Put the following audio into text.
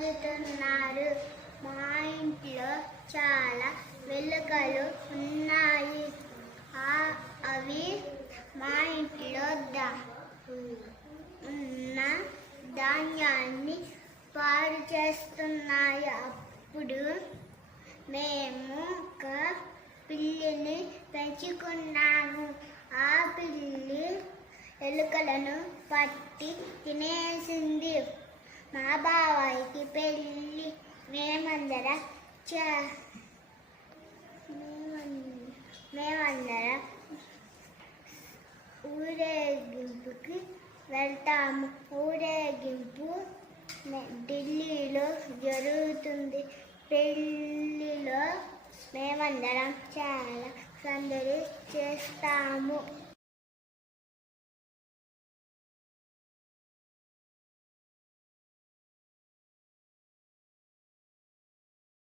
వెళ్తున్నారు. మా ఇంట్లో చాలా వెలుకలు ఉన్నాయి. అవి మా ఇంట్లో ఉన్న ధాన్యాన్ని పాడు చేస్తున్నాయి. అప్పుడు మేము ఒక పిల్లిని పెంచుకున్నాము. ఆ పిల్లి ఎలుకలను పట్టి తినేసింది. మా బాబాయికి పెళ్ళి. మేమందరం ఊరేగింపుకి వెళ్తాము. ఊరేగింపు ఢిల్లీలో జరుగుతుంది. పెళ్ళిలో మేమందరం చాలా సందడి చేస్తాము.